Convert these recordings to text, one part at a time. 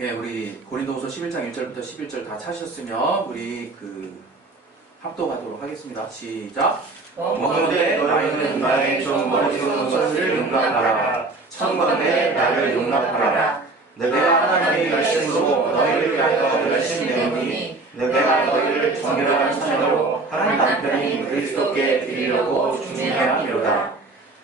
예, 우리 고린도후서 11장 1절부터 11절 다 찾으셨으면 우리 그 합독하도록 하겠습니다. 시작. 먹는데 너희는 나의 좀 어리석은 것을 용납하라. 청건대 나를 용납하라. 내가 하나님의 열심으로 너희를 위하여 열심 내오니 내가 너희를 정결한 천으로 한 남편인 그리스도께 드리려고 중요함이로다.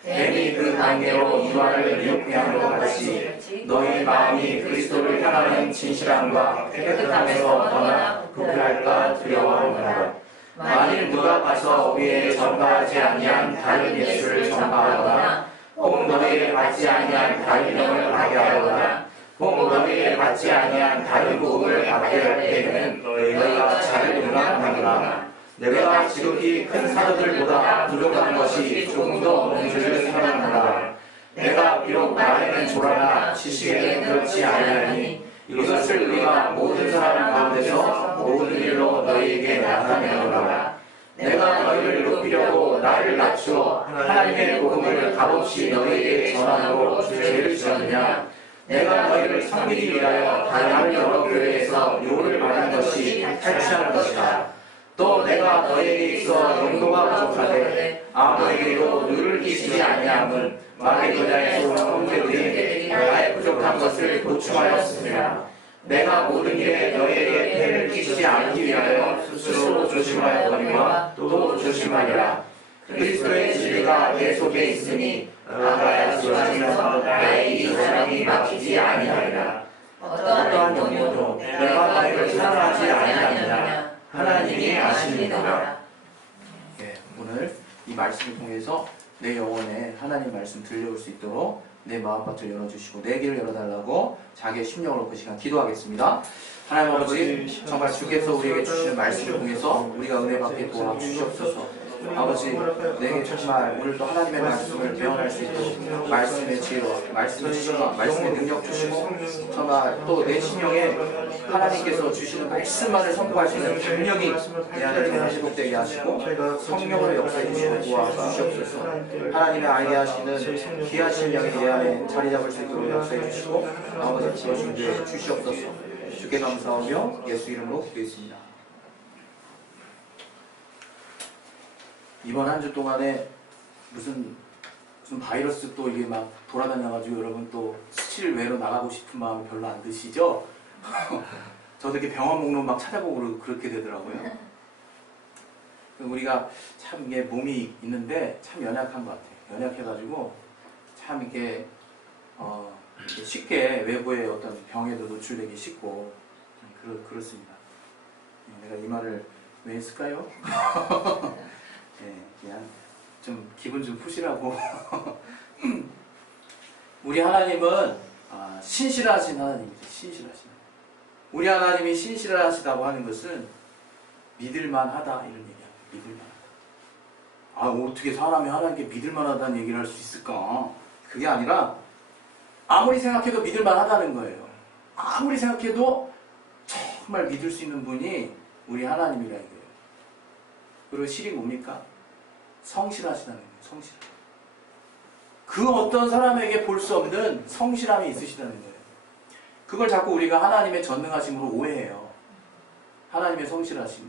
괜히 그 관계로 이와를 미혹함으로 같이 너희 마음이 그리스도를 향하는 진실함과 깨끗함에서 떠나 부패할까 두려워하노라. 만일 누가 가서 우리의 전파하지 아니한 다른 예수를 전파하거나 혹 너희를 받지 아니한 다른 영을 받게 하거나 혹 너희를 받지 아니한 다른 복음을 받게 할 때에는 너희가 잘 용납하노라. 내가 지극히 큰 사도들보다 부족한 것이 조금 더 없는 줄을 사랑하노라. 내가 비록 말에는 졸하나 지식에는 그렇지 아니하니 이것을 우리가 모든 사람 가운데서 모든 일로 너희에게 나타내노라. 내가 너희를 높이려고 나를 낮추어 하나님의 복음을 값없이 너희에게 전함으로 죄를 지었느냐? 내가 너희를 섬기기 위하여 다른 여러 교회에서 요를 받은 것이 탈취하는 것이다. 또 내가 너희에게 있어 용도가 부족하되 아무에게도 누를 끼치지 아니함은 마게도냐에서 온 형제들이 나의 부족한 것을 보충하였으며 내가 모든 일에 너희에게 폐를 끼치지 않기 위하여 스스로 조심하였거니와 또 조심하리라. 그리스도의 진리가 내 속에 있으니 나가야 조심해서 나의 이 사랑이 막히지 아니하리라. 어떠한 영혼도 내가 너희를 사랑하지 아니하느냐 하나님이 아시느니라. 예, 오늘 이 말씀을 통해서 내 영혼에 하나님 말씀 들려올 수 있도록 내 마음밭을 열어주시고 내 길을 열어달라고 자기의 심령을 놓고 시간 기도하겠습니다. 하나님 아버지 정말 주께서 우리에게 주시는 말씀을 통해서 우리가 은혜 받게 도와주시옵소서. 아버지 내게 정말 오늘도 하나님의 말씀을 배워날 수 있도록 말씀의 지혜로 말씀의 지혜와 말씀의 능력 주시고 정말 또 내 심령에 하나님께서 주시는 말씀만을 선포하시는 능력이 내 안에 회복되게 하시고 성령으로 역사해 주시고 도와주시옵소서. 하나님의 알게 하시는 귀한 실령이 내 안에 자리 잡을 수 있도록 역사해 주시고 아버지 지어 준비해 주시옵소서. 주께 감사하며 예수 이름으로 기도했습니다 이번 한 주 동안에 무슨 무슨 바이러스 또 이게 막 돌아다녀가지고 여러분 또 수치를 외로 나가고 싶은 마음이 별로 안 드시죠? 저도 이렇게 병원 목록 막 찾아보고 그렇게 되더라고요. 우리가 참 이게 몸이 있는데 참 연약한 것 같아요. 연약해가지고 참 이렇게 어, 쉽게 외부의 어떤 병에도 노출되기 쉽고 그렇, 그렇습니다. 내가 이 말을 왜 했을까요? 네, 그냥 좀 기분 좀 푸시라고. 우리 하나님은 아, 신실하신 하나님이죠. 신실하신. 우리 하나님이 신실하시다고 하는 것은 믿을만하다 이런 얘기야. 믿을만하다. 아 어떻게 사람이 하나님께 믿을만하다는 얘기를 할 수 있을까? 그게 아니라 아무리 생각해도 믿을만하다는 거예요. 아무리 생각해도 정말 믿을 수 있는 분이 우리 하나님이라 이거예요. 그리고 실이 뭡니까? 성실하시다는 거예요. 성실. 그 어떤 사람에게 볼 수 없는 성실함이 있으시다는 거예요. 그걸 자꾸 우리가 하나님의 전능하심으로 오해해요. 하나님의 성실하심을.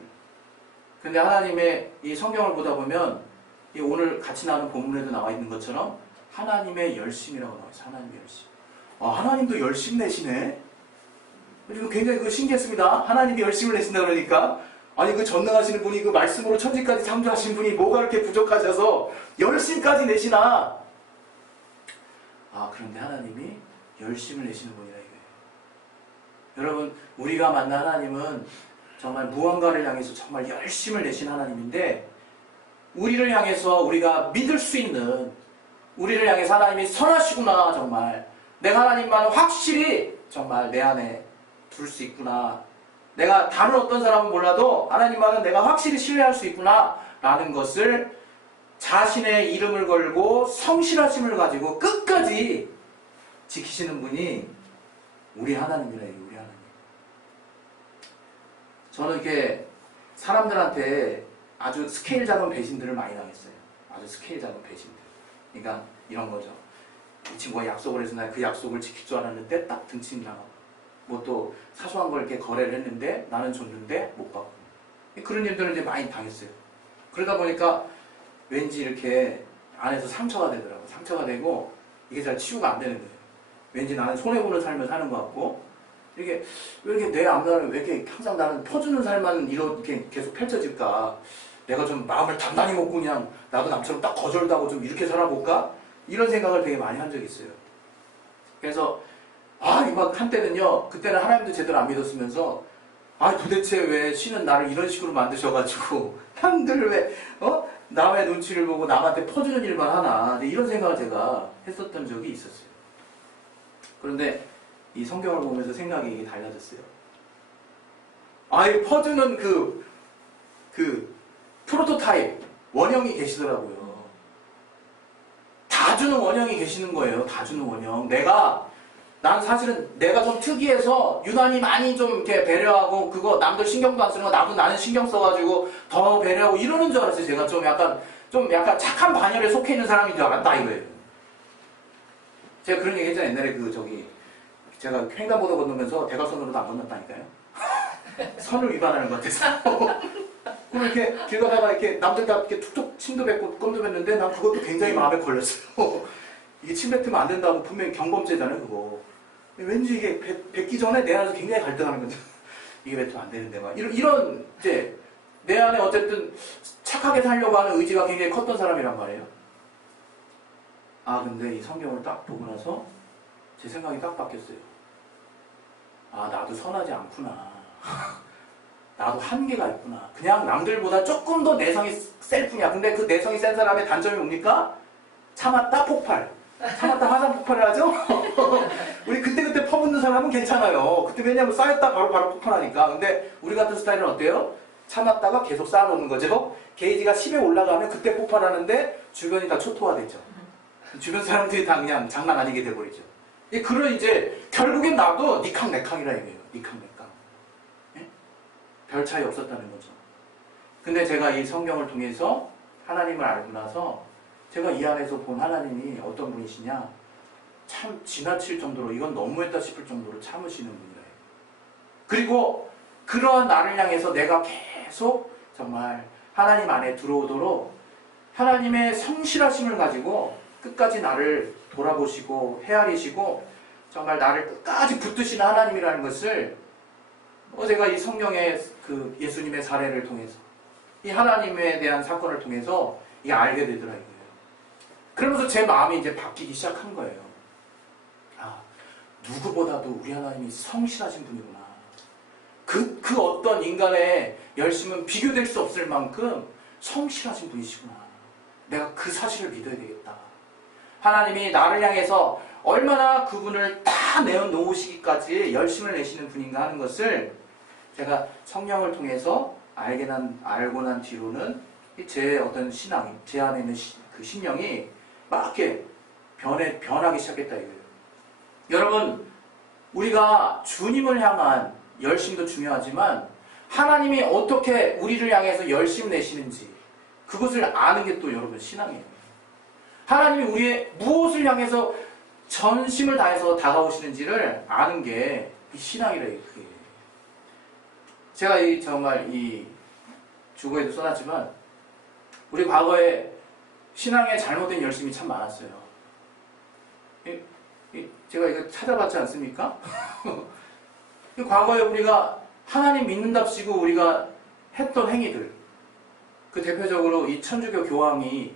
근데 하나님의 이 성경을 보다 보면 이 오늘 같이 나눈 본문에도 나와 있는 것처럼 하나님의 열심이라고 나와 있어요. 하나님의 열심. 아, 하나님도 열심 내시네? 이거 굉장히 그 신기했습니다. 하나님이 열심을 내신다 그러니까 아니 그 전능하시는 분이 그 말씀으로 천지까지 창조하신 분이 뭐가 그렇게 부족하셔서 열심까지 내시나? 아 그런데 하나님이 열심을 내시는 분이라 이거예요. 여러분 우리가 만난 하나님은 정말 무언가를 향해서 정말 열심을 내신 하나님인데 우리를 향해서 우리가 믿을 수 있는 우리를 향해서 하나님이 선하시구나 정말 내가 하나님만 확실히 정말 내 안에 둘 수 있구나 내가 다른 어떤 사람은 몰라도 하나님만은 내가 확실히 신뢰할 수 있구나 라는 것을 자신의 이름을 걸고 성실하심을 가지고 끝까지 지키시는 분이 우리 하나님이래요 우리 하나님. 저는 이렇게 사람들한테 아주 스케일 작은 배신들을 많이 당했어요. 아주 스케일 작은 배신들. 그러니까 이런 거죠. 이 친구가 약속을 해서 나그 약속을 지킬 줄 알았는데 딱 등침 나가고 뭐 또 사소한 걸 이렇게 거래를 했는데 나는 줬는데 못 받고 그런 일들을 이제 많이 당했어요. 그러다 보니까 왠지 이렇게 안에서 상처가 되더라고요. 상처가 되고 이게 잘 치유가 안 되는 거예요. 왠지 나는 손해보는 삶을 사는 것 같고 이게 왜 이렇게 내 앞날을 왜 이렇게 항상 나는 퍼주는 삶만 이렇게 계속 펼쳐질까? 내가 좀 마음을 단단히 먹고 그냥 나도 남처럼 딱 거절도 하고 좀 이렇게 살아볼까? 이런 생각을 되게 많이 한 적이 있어요. 그래서 아, 이막 한때는요, 그때는 하나님도 제대로 안 믿었으면서 아, 도대체 왜 신은 나를 이런 식으로 만드셔가지고 남들 왜 어? 남의 눈치를 보고 남한테 퍼주는 일만 하나 이런 생각을 제가 했었던 적이 있었어요. 그런데 이 성경을 보면서 생각이 달라졌어요. 아이 퍼주는 그, 그, 프로토타입, 원형이 계시더라고요. 다 주는 원형이 계시는 거예요. 다 주는 원형. 내가, 난 사실은 내가 좀 특이해서 유난히 많이 좀 이렇게 배려하고 그거 남들 신경도 안 쓰는 거 나도 나는 신경 써가지고 더 배려하고 이러는 줄 알았어요. 제가 좀 약간, 좀 약간 착한 반열에 속해 있는 사람인 줄 알았다 이거예요. 제가 그런 얘기 했잖아요. 옛날에 그 저기, 제가 횡단보도 건너면서 대각선으로도 안 건넜다니까요. 선을 위반하는 것 같아서. 그럼 이렇게 길 가다가 이렇게 남들 다 이렇게 툭툭 침도 뱉고 껌도 뱉는데 난 그것도 굉장히 마음에 걸렸어요. 이게 침 뱉으면 안 된다고 분명히 경범죄잖아요, 그거. 왠지 이게 뱉, 뱉기 전에 내 안에서 굉장히 갈등하는 거죠. 이게 뱉으면 안 되는데 막 이런 이런 이제 내 안에 어쨌든 착하게 살려고 하는 의지가 굉장히 컸던 사람이란 말이에요. 아 근데 이 성경을 딱 보고 나서 제 생각이 딱 바뀌었어요. 아 나도 선하지 않구나. 나도 한계가 있구나. 그냥 남들보다 조금 더 내성이 셀 뿐이야. 근데 그 내성이 센 사람의 단점이 뭡니까? 참았다 폭발. 참았다 화산 폭발을 하죠? 우리 그때 퍼붓는 사람은 괜찮아요. 그때 왜냐면 쌓였다 바로 바로 폭발하니까. 근데 우리 같은 스타일은 어때요? 참았다가 계속 쌓아놓는 거죠. 게이지가 10에 올라가면 그때 폭발하는데 주변이 다 초토화되죠. 주변 사람들이 다 그냥 장난 아니게 돼버리죠. 예, 그런 이제 결국엔 나도 니캉 내캉이라 얘기해요. 니캉 내캉. 예? 별 차이 없었다는 거죠. 근데 제가 이 성경을 통해서 하나님을 알고 나서 제가 이 안에서 본 하나님이 어떤 분이시냐 참 지나칠 정도로 이건 너무했다 싶을 정도로 참으시는 분이래요. 그리고 그러한 나를 향해서 내가 계속 정말 하나님 안에 들어오도록 하나님의 성실하심을 가지고 끝까지 나를 돌아보시고 헤아리시고 정말 나를 끝까지 붙드시는 하나님이라는 것을 어, 제가 이 성경의 그 예수님의 사례를 통해서 이 하나님에 대한 사건을 통해서 이게 알게 되더라고요. 그러면서 제 마음이 이제 바뀌기 시작한 거예요. 아, 누구보다도 우리 하나님이 성실하신 분이구나. 그, 그 어떤 인간의 열심은 비교될 수 없을 만큼 성실하신 분이시구나. 내가 그 사실을 믿어야 되겠다. 하나님이 나를 향해서 얼마나 그분을 다 내어놓으시기까지 열심을 내시는 분인가 하는 것을 제가 성령을 통해서 알게 난, 알고 난 뒤로는 제 어떤 신앙, 제 안에 있는 시- 그 신령이 막 이렇게 변해, 변하기 시작했다 이거예요. 여러분, 우리가 주님을 향한 열심도 중요하지만 하나님이 어떻게 우리를 향해서 열심 내시는지 그것을 아는 게 또 여러분 신앙이에요. 하나님이 우리의 무엇을 향해서 전심을 다해서 다가오시는지를 아는 게이 신앙이래요. 그게. 제가 이 정말 이 주거에도 써놨지만 우리 과거에 신앙에 잘못된 열심이 참 많았어요. 제가 이거 찾아봤지 않습니까? 이 과거에 우리가 하나님 믿는답시고 우리가 했던 행위들 그 대표적으로 이 천주교 교황이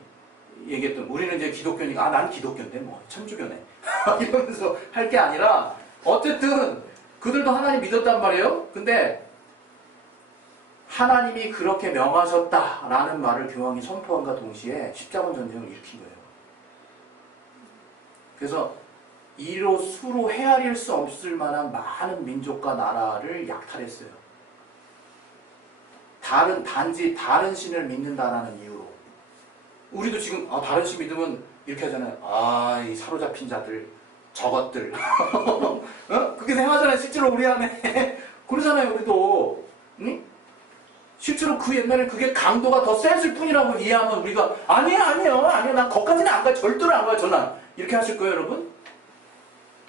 얘기했던 우리는 이제 기독교니까 아 난 기독교인데 뭐 천주교네 이러면서 할 게 아니라 어쨌든 그들도 하나님 믿었단 말이에요. 근데 하나님이 그렇게 명하셨다라는 말을 교황이 선포함과 동시에 십자군 전쟁을 일으킨 거예요. 그래서 이로 수로 헤아릴 수 없을 만한 많은 민족과 나라를 약탈했어요. 다른 단지 다른 신을 믿는다라는 이유로. 우리도 지금 아, 다른 신 믿으면 이렇게 하잖아요. 아, 이 사로잡힌 자들, 저것들. 어? 그렇게 생각하잖아요. 실제로 우리 안에 그러잖아요. 우리도. 응? 실제로 그 옛날에 그게 강도가 더 셌을 뿐이라고 이해하면 우리가 아니야 아니야 아니야 난 거기까지는 안 가요 절대로 안 가요 저는 이렇게 하실 거예요, 여러분?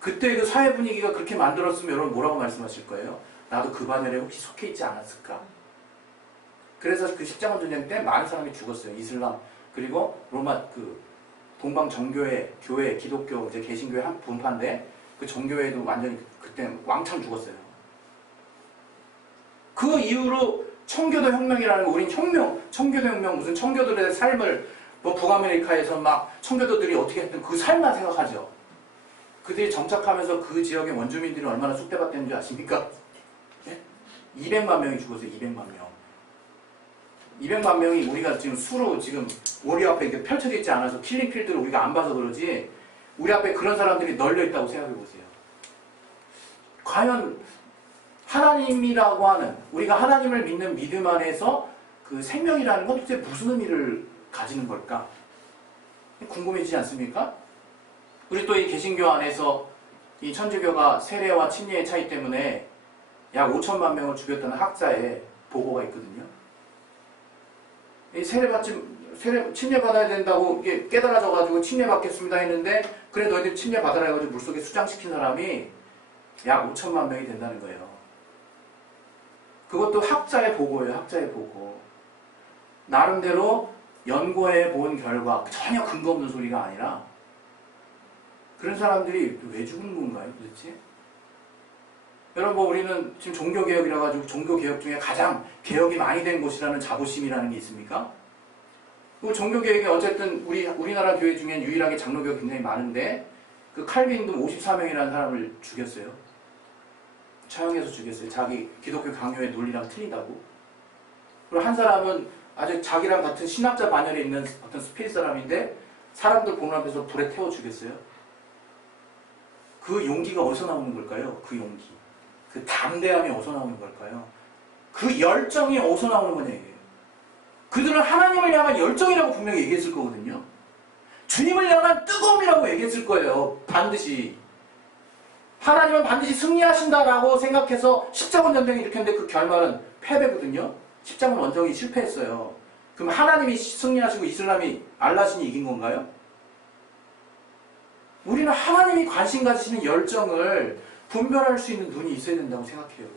그때 그 사회 분위기가 그렇게 만들었으면 여러분 뭐라고 말씀하실 거예요? 나도 그 반열에 혹시 속해 있지 않았을까? 그래서 그 십자군 전쟁 때 많은 사람이 죽었어요. 이슬람 그리고 로마 그 동방 정교회 교회 기독교 이제 개신교회 한 분파인데 그 정교회도 완전히 그때 왕창 죽었어요. 그 이후로 청교도 혁명이라는 거 우린 혁명, 청교도 혁명 무슨 청교도들의 삶을 뭐 북아메리카에서 막 청교도들이 어떻게 했든 그 삶만 생각하죠. 그들이 정착하면서 그 지역의 원주민들이 얼마나 줄 아십니까? 예? 200만 명이 죽었어요. 200만 명. 200만 명이 우리가 지금 수로 지금 우리 앞에 이렇게 펼쳐져 있지 않아서 킬링필드를 우리가 안 봐서 그러지 우리 앞에 그런 사람들이 널려 있다고 생각해 보세요. 과연 하나님이라고 하는 우리가 하나님을 믿는 믿음 안에서 그 생명이라는 건 도대체 무슨 의미를 가지는 걸까? 궁금해지지 않습니까? 우리 또 이 개신교 안에서 이 천주교가 세례와 침례의 차이 때문에 약 5천만 명을 죽였다는 학자의 보고가 있거든요. 이 세례받지 세례 침례 받아야 된다고 깨달아져가지고 침례 받겠습니다 했는데 그래 너희들 침례 받아라 해가지고 물속에 수장시킨 사람이 약 5천만 명이 된다는 거예요. 그것도 학자의 보고예요. 학자의 보고. 나름대로 연구해 본 결과 전혀 근거 없는 소리가 아니라 그런 사람들이 왜 죽는 건가요, 도대체? 여러분, 뭐 우리는 지금 종교개혁이라 가지고 종교개혁 중에 가장 개혁이 많이 된 곳이라는 자부심이라는 게 있습니까? 그 종교개혁이 어쨌든 우리, 우리나라 교회 중엔 유일하게 장로교가 굉장히 많은데 그 칼빈도 54명이라는 사람을 죽였어요. 처형해서 죽였어요. 자기 기독교 강요의 논리랑 틀리다고. 그리고 한 사람은 아주 자기랑 같은 신학자 반열에 있는 어떤 스피릿 사람인데 사람들 보는 앞에서 불에 태워 죽였어요. 그 용기가 어디서 나오는 걸까요? 그 용기. 그 담대함이 어디서 나오는 걸까요? 그 열정이 어디서 나오는 거냐 이게요. 그들은 하나님을 향한 열정이라고 분명히 얘기했을 거거든요. 주님을 향한 뜨거움이라고 얘기했을 거예요. 반드시. 하나님은 반드시 승리하신다라고 생각해서 십자군 전쟁을 일으켰는데 그 결말은 패배거든요. 십자군 원정이 실패했어요. 그럼 하나님이 승리하시고 이슬람이 알라신이 이긴 건가요? 우리는 하나님이 관심 가지시는 열정을 분별할 수 있는 눈이 있어야 된다고 생각해요.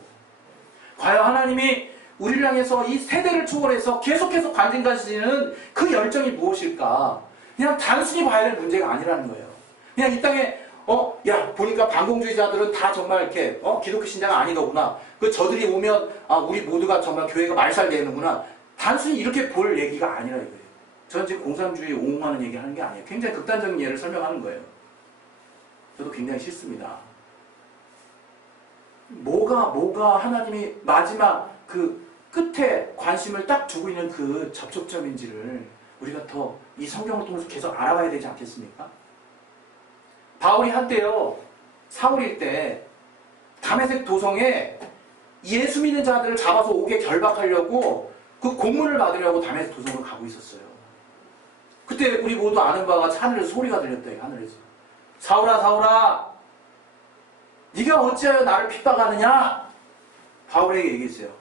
과연 하나님이 우리를 향해서 이 세대를 초월해서 계속해서 관심 가지시는 그 열정이 무엇일까? 그냥 단순히 봐야 될 문제가 아니라는 거예요. 그냥 이 땅에 어, 야, 보니까 반공주의자들은 다 정말 이렇게, 어, 기독교 신자가 아니더구나. 그 저들이 오면, 아, 우리 모두가 정말 교회가 말살되는구나. 단순히 이렇게 볼 얘기가 아니라 이거예요. 저는 지금 공산주의 옹호하는 얘기 하는 게 아니에요. 굉장히 극단적인 예를 설명하는 거예요. 저도 굉장히 싫습니다. 뭐가, 뭐가 하나님이 마지막 그 끝에 관심을 딱 두고 있는 그 접촉점인지를 우리가 더 이 성경을 통해서 계속 알아봐야 되지 않겠습니까? 바울이 한때요, 사울일 때, 담에색 도성에 예수 믿는 자들을 잡아서 옥에 결박하려고 그 공문을 받으려고 담에색 도성으로 가고 있었어요. 그때 우리 모두 아는 같이 하늘에서 소리가 들렸다, 이 하늘에서. 사울아, 사울아, 네가 어찌하여 나를 핍박하느냐? 바울에게 얘기했어요.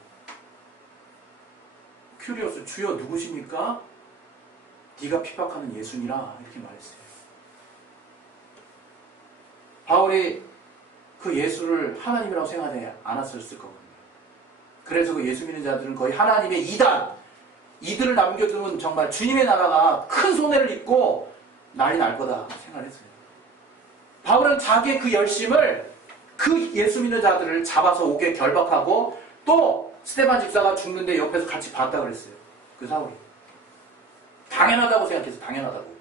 큐리오스, 주여 누구십니까? 네가 핍박하는 예수니라 이렇게 말했어요. 바울이 그 예수를 하나님이라고 생각하지 않았었을 거거든요. 그래서 그 예수 믿는 자들은 거의 하나님의 이단, 이들을 남겨두면 정말 주님의 나라가 큰 손해를 입고 난리 날 거다 생각했어요. 바울은 자기의 그 열심을 그 예수 믿는 자들을 잡아서 옥에 결박하고 또 스테반 집사가 죽는데 옆에서 같이 봤다 그랬어요. 그 사울이. 당연하다고 생각해서 당연하다고.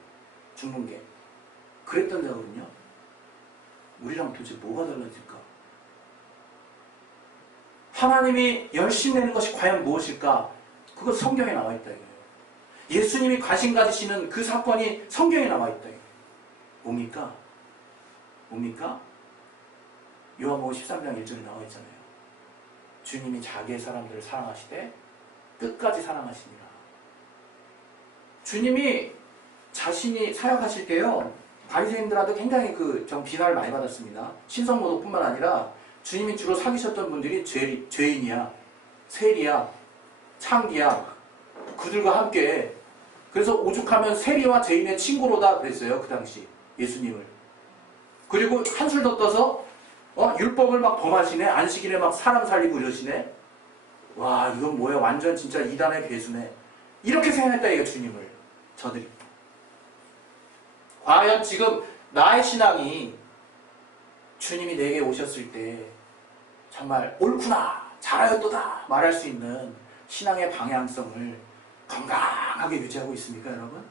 죽는 게. 그랬던 자거든요. 우리랑 도대체 뭐가 달라질까? 하나님이 열심 내는 것이 과연 무엇일까? 그거 성경에 나와 있다 이거예요. 예수님이 관심 가지시는 그 사건이 성경에 나와 있다 이거예요. 뭡니까? 뭡니까? 요한복음 13장 1절에 나와 있잖아요. 주님이 자기의 사람들을 사랑하시되 끝까지 사랑하시니라. 주님이 자신이 사역하실 때요. 바리새인들한테 굉장히 그좀 비난을 많이 받았습니다. 신성모독뿐만 아니라 주님이 주로 사귀셨던 분들이 죄, 죄인이야, 세리야, 창기야, 그들과 함께 그래서 오죽하면 세리와 죄인의 친구로다 그랬어요 그 당시. 예수님을. 그리고 한술 더 떠서 어, 율법을 막 범하시네. 안식일에 막 사람 살리고 이러시네. 와, 이건 뭐야? 완전 진짜 이단의 괴수네. 이렇게 생각했다, 이거 주님을. 저들이. 과연 지금 나의 신앙이 주님이 내게 오셨을 때 정말 옳구나, 잘하였도다 말할 수 있는 신앙의 방향성을 건강하게 유지하고 있습니까, 여러분?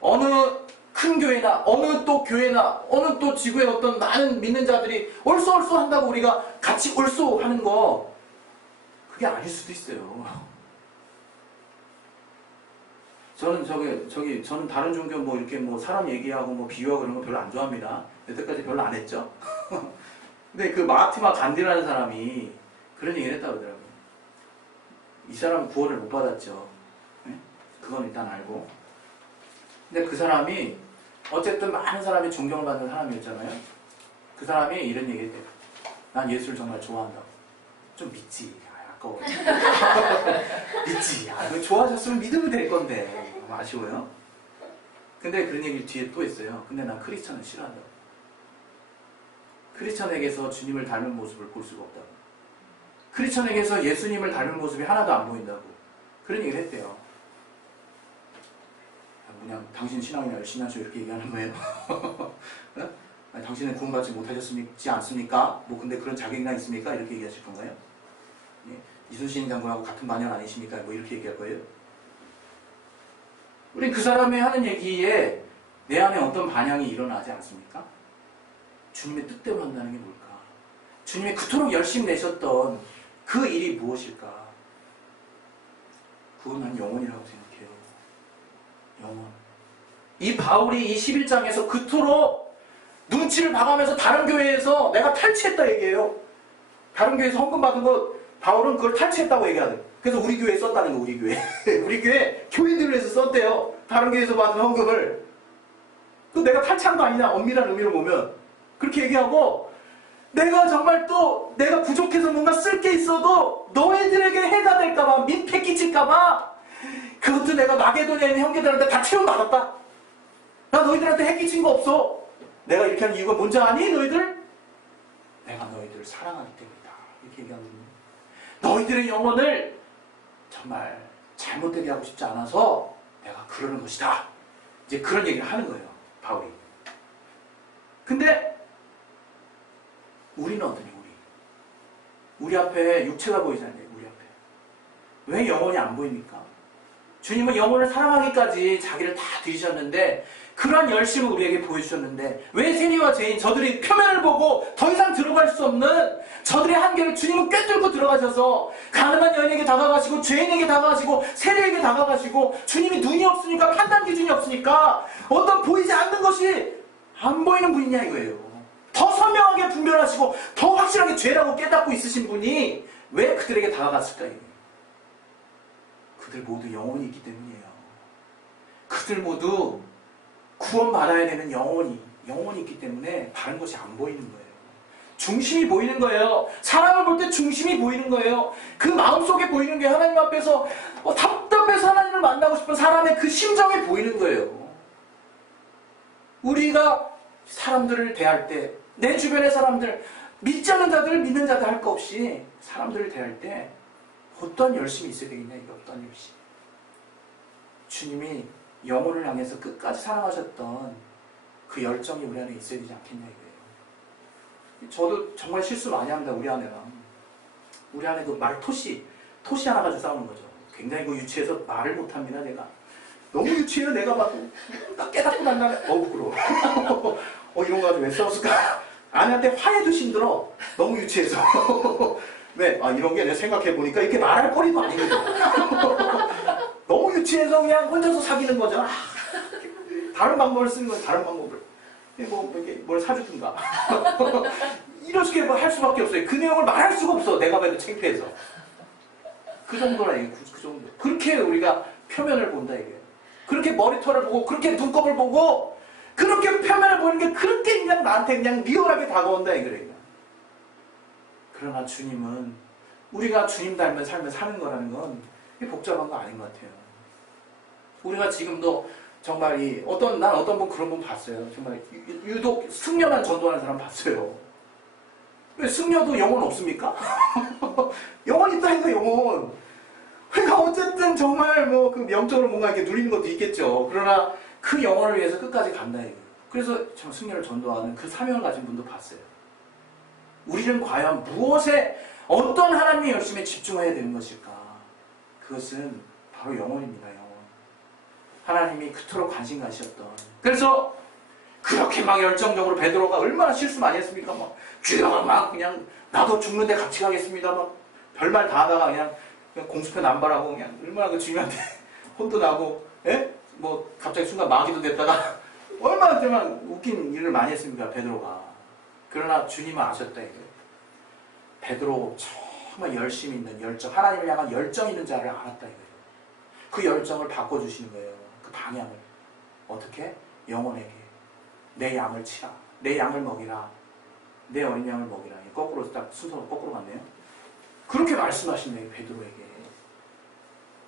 어느 큰 교회나 어느 또 교회나 어느 또 지구의 어떤 많은 믿는 자들이 올소올소 한다고 우리가 같이 올소 하는 거 그게 아닐 수도 있어요. 저는 저기 저기 저는 다른 종교 뭐 이렇게 뭐 사람 얘기하고 뭐 비유하고 그런 거 별로 안 좋아합니다. 여태까지 별로 안 했죠. 근데 그 마하티마 간디라는 사람이 그런 얘기를 했다고 그러더라고요. 이 사람은 구원을 못 받았죠. 네? 그건 일단 알고. 근데 그 사람이 어쨌든 많은 사람이 존경을 받는 사람이었잖아요. 그 사람이 이런 얘기를 했대요. 난 예수를 정말 좋아한다고. 좀 믿지. 아, 아까워. 믿지. 아, 좋아졌으면 믿으면 될 건데. 아쉬워요. 근데 그런 얘기를 뒤에 또 했어요. 근데 난 크리스천을 싫어한다고. 크리스천에게서 주님을 닮은 모습을 볼 수가 없다고. 크리스천에게서 예수님을 닮은 모습이 하나도 안 보인다고. 그런 얘기를 했대요. 그냥 당신 신앙이 열심히 하셔 이렇게 얘기하는 거예요. 어? 아니, 당신은 구원받지 못하셨지 않습니까? 뭐 근데 그런 자격이나 있습니까? 이렇게 얘기하실 건가요? 예? 이순신 장군하고 같은 반열 아니십니까? 뭐 이렇게 얘기할 거예요? 우리 그 사람이 하는 얘기에 내 안에 어떤 반향이 일어나지 않습니까? 주님의 뜻대로 한다는 게 뭘까? 주님이 그토록 열심히 내셨던 그 일이 무엇일까? 난 영혼이라고 생각해요. 영혼. 이 바울이 이 11장에서 그토록 눈치를 봐가면서 다른 교회에서 내가 탈취했다 얘기해요. 다른 교회에서 헌금 받은 거 바울은 그걸 탈취했다고 얘기하대. 그래서 우리 교회에 썼다는 거 우리 교회. 우리 교회 교인들을 위해서 썼대요. 다른 교회에서 받은 헌금을. 그 내가 탈취한 거 아니냐 엄밀한 의미로 보면 그렇게 얘기하고 내가 정말 또 내가 부족해서 뭔가 쓸 게 있어도 너희들에게 해가 될까봐 민폐 끼칠까봐 그것도 내가 마게도니아 있는 형제들한테 다 채용받았다. 나 너희들한테 해 끼친 거 없어. 내가 이렇게 한 이유가 뭔지 아니 너희들? 내가 너희들을 사랑하기 때문이다. 이렇게 얘기하거든요. 너희들의 영혼을 정말 잘못되게 하고 싶지 않아서 내가 그러는 것이다. 이제 그런 얘기를 하는 거예요. 바울이. 근데 우리는 어떠냐 우리. 우리 앞에 육체가 보이잖아요. 우리 앞에. 왜 영혼이 안 보입니까? 주님은 영혼을 사랑하기까지 자기를 다 드리셨는데 그러한 열심을 우리에게 보여주셨는데 왜 세리와 죄인 저들이 표면을 보고 더 이상 들어갈 수 없는 저들의 한계를 주님은 꿰뚫고 들어가셔서 가늠한 여인에게 다가가시고 죄인에게 다가가시고 세리에게 다가가시고 주님이 눈이 없으니까 판단 기준이 없으니까 어떤 보이지 않는 것이 안 보이는 분이냐 이거예요. 더 선명하게 분별하시고 더 확실하게 죄라고 깨닫고 있으신 분이 왜 그들에게 다가갔을까 이거예요. 그들 모두 영혼이 있기 때문이에요. 그들 모두 구원받아야 되는 영혼이, 영혼이 있기 때문에 다른 것이 안 보이는 거예요. 중심이 보이는 거예요. 사람을 볼 때 중심이 보이는 거예요. 그 마음속에 보이는 게 하나님 앞에서 어, 답답해서 하나님을 만나고 싶은 사람의 그 심정이 보이는 거예요. 우리가 사람들을 대할 때, 내 주변의 사람들, 믿지 않는 자들, 믿는 자들 할 거 없이 사람들을 대할 때 어떠한 열심이 있어야 되겠냐, 어떠한 열심. 주님이 영혼을 향해서 끝까지 사랑하셨던 그 열정이 우리 안에 있어야 되지 않겠냐, 이거예요. 저도 정말 실수 많이 합니다, 우리 아내랑. 우리 아내 그말 토시, 토시 하나 가지고 싸우는 거죠. 굉장히 그 유치해서 말을 못 합니다, 내가. 너무 유치해요, 내가 막. 딱 깨닫고 난 다음에, 어, 부끄러워. 어, 이런 거 가지고 왜 싸웠을까? 아내한테 화해도 힘들어. 너무 유치해서. 네, 아, 이런 게 내가 생각해보니까 이렇게 말할 거리도 아니거든. 너무 유치해서 그냥 혼자서 사귀는 거잖아. 다른 방법을 쓰는 건 다른 방법을. 뭐, 이렇게 뭘 사주든가. 이렇게 뭐할 수밖에 없어요. 그 내용을 말할 수가 없어. 내가 봐도 창피해서. 그 정도라, 이게 그, 그 정도. 그렇게 우리가 표면을 본다, 이게. 그렇게 머리털을 보고, 그렇게 눈곱을 보고, 그렇게 표면을 보는 게 그렇게 그냥 나한테 그냥 리얼하게 다가온다, 이거래. 그러나 주님은 우리가 주님 닮은 삶을 사는 거라는 건 복잡한 거 아닌 것 같아요. 우리가 지금도 정말 이 어떤 난 어떤 분 그런 분 봤어요. 정말 유- 유독 승려만 전도하는 사람 봤어요. 왜 승려도 영혼 없습니까? 영혼 있다 해서 영혼. 그러니까 어쨌든 정말 뭐 그 명적으로 뭔가 이렇게 누리는 것도 있겠죠. 그러나 그 영혼을 위해서 끝까지 간다 이거예요. 그래서 참 승려를 전도하는 그 사명을 가진 분도 봤어요. 우리는 과연 무엇에 어떤 하나님의 열심에 집중해야 되는 것일까? 그것은 바로 영혼입니다. 영혼. 하나님이 그토록 관심 가셨던. 그래서 그렇게 막 열정적으로 베드로가 얼마나 실수 많이 했습니까? 막 주여 막 그냥 나도 죽는데 같이 가겠습니다. 막 별말 다 하다가 그냥, 그냥 공수표 남발하고 그냥 얼마나 그 주님한테 혼도 나고, 예? 뭐 갑자기 순간 마귀도 됐다가 얼마나 정말 웃긴 일을 많이 했습니까? 베드로가. 그러나 주님은 아셨다 이거예요. 베드로 정말 열심히 있는 열정, 하나님을 향한 열정 있는 자를 알았다 이거예요. 그 열정을 바꿔주시는 거예요. 그 방향을. 어떻게? 영혼에게. 내 양을 치라. 내 양을 먹이라. 내 어린 양을 먹이라. 거꾸로 딱 순서가 거꾸로 갔네요. 그렇게 말씀하신 거예요, 베드로에게.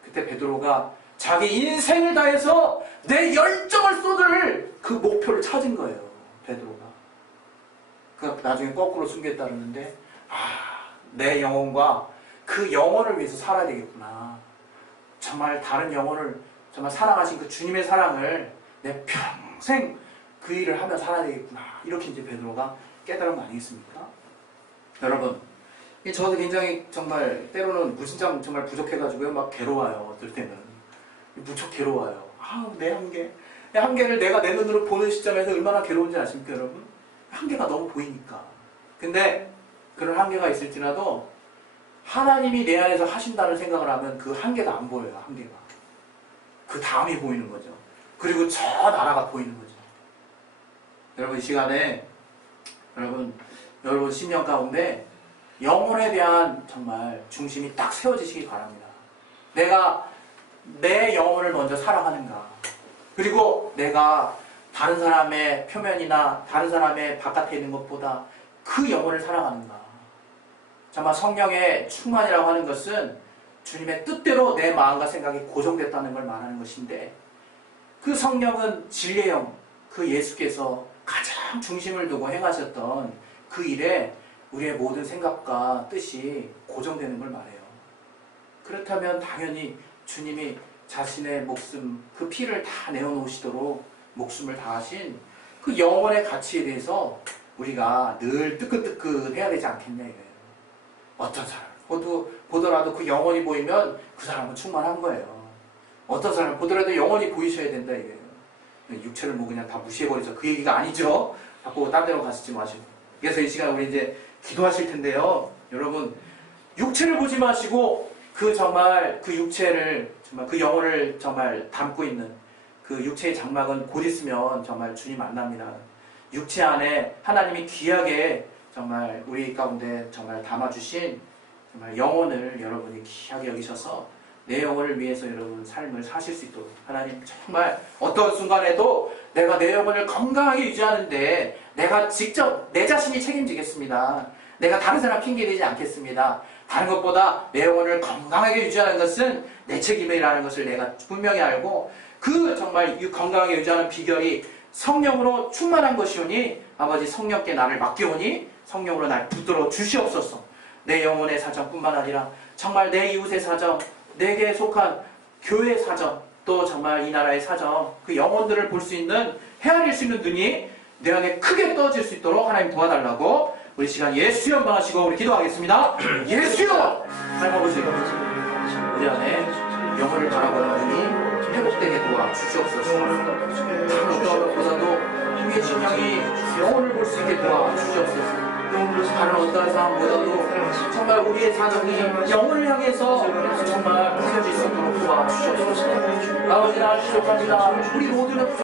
그때 베드로가 자기 인생을 다해서 내 열정을 쏟을 그 목표를 찾은 거예요, 베드로가. 그 나중에 거꾸로 숨겼다 그러는데, 아, 내 영혼과 그 영혼을 위해서 살아야 되겠구나. 정말 다른 영혼을 정말 사랑하신 그 주님의 사랑을 내 평생 그 일을 하며 살아야 되겠구나. 이렇게 이제 베드로가 깨달은 거 아니겠습니까? 여러분, 이 저도 굉장히 정말 때로는 무진장 정말 부족해가지고요. 막 괴로워요. 어떨 때는. 무척 괴로워요. 아, 내 한계. 내 한계를 내가 내 눈으로 보는 시점에서 얼마나 괴로운지 아십니까, 여러분? 한계가 너무 보이니까. 근데 그런 한계가 있을지라도 하나님이 내 안에서 하신다는 생각을 하면 그 한계가 안 보여요, 한계가. 그 다음이 보이는 거죠. 그리고 저 나라가 보이는 거죠. 여러분, 이 시간에, 여러분, 여러분 신년 가운데 영혼에 대한 정말 중심이 딱 세워지시기 바랍니다. 내가 내 영혼을 먼저 사랑하는가. 그리고 내가 다른 사람의 표면이나 다른 사람의 바깥에 있는 것보다 그 영혼을 사랑하는가. 정말 성령의 충만이라고 하는 것은 주님의 뜻대로 내 마음과 생각이 고정됐다는 걸 말하는 것인데 그 성령은 진리의 영, 그 예수께서 가장 중심을 두고 행하셨던 그 일에 우리의 모든 생각과 뜻이 고정되는 걸 말해요. 그렇다면 당연히 주님이 자신의 목숨, 그 피를 다 내어놓으시도록 목숨을 다하신 그 영원의 가치에 대해서 우리가 늘 뜨끈뜨끈 해야 되지 않겠냐 이거예요. 어떤 사람 보더라도 그 영혼이 보이면 그 사람은 충만한 거예요. 어떤 사람 보더라도 영혼이 보이셔야 된다 이거예요. 육체를 뭐 그냥 다 무시해버리죠. 그 얘기가 아니죠. 자꾸 딴 데로 가시지 마시고. 그래서 이 시간 우리 이제 기도하실 텐데요. 여러분, 육체를 보지 마시고 그 정말 그 육체를 정말 그 영혼을 정말 담고 있는 그 육체의 장막은 곧 있으면 정말 주님 만납니다. 육체 안에 하나님이 귀하게 정말 우리 가운데 정말 담아주신 정말 영혼을 여러분이 귀하게 여기셔서 내 영혼을 위해서 여러분 삶을 사실 수 있도록 하나님 정말 어떤 순간에도 내가 내 영혼을 건강하게 유지하는데 내가 직접 내 자신이 책임지겠습니다. 내가 다른 사람 핑계대지 않겠습니다. 다른 것보다 내 영혼을 건강하게 유지하는 것은 내 책임이라는 것을 내가 분명히 알고 그 정말 이 건강하게 유지하는 비결이 성령으로 충만한 것이오니 아버지 성령께 나를 맡기오니 성령으로 날 붙들어 주시옵소서. 내 영혼의 사정뿐만 아니라 정말 내 이웃의 사정, 내게 속한 교회의 사정, 또 정말 이 나라의 사정, 그 영혼들을 볼 수 있는 헤아릴 수 있는 눈이 내 안에 크게 떠질 수 있도록 하나님 도와달라고 우리 시간 예수 연방하시고 우리 기도하겠습니다. 예수여! 하나님 아버지 우리 안에 영혼을 바라보는 눈이 회복되게 도와 주시옵소서. 다른 어떤 것보다도 우리의 심령이 영혼을 볼 수 있게 도와 주시옵소서. 다른 어떤 상황보다도 정말 우리의 사정이 영혼을 향해서 정말 펴질 수 있도록 도와 주시옵소서. 아버지 하나님 기도합니다. 우리 모두는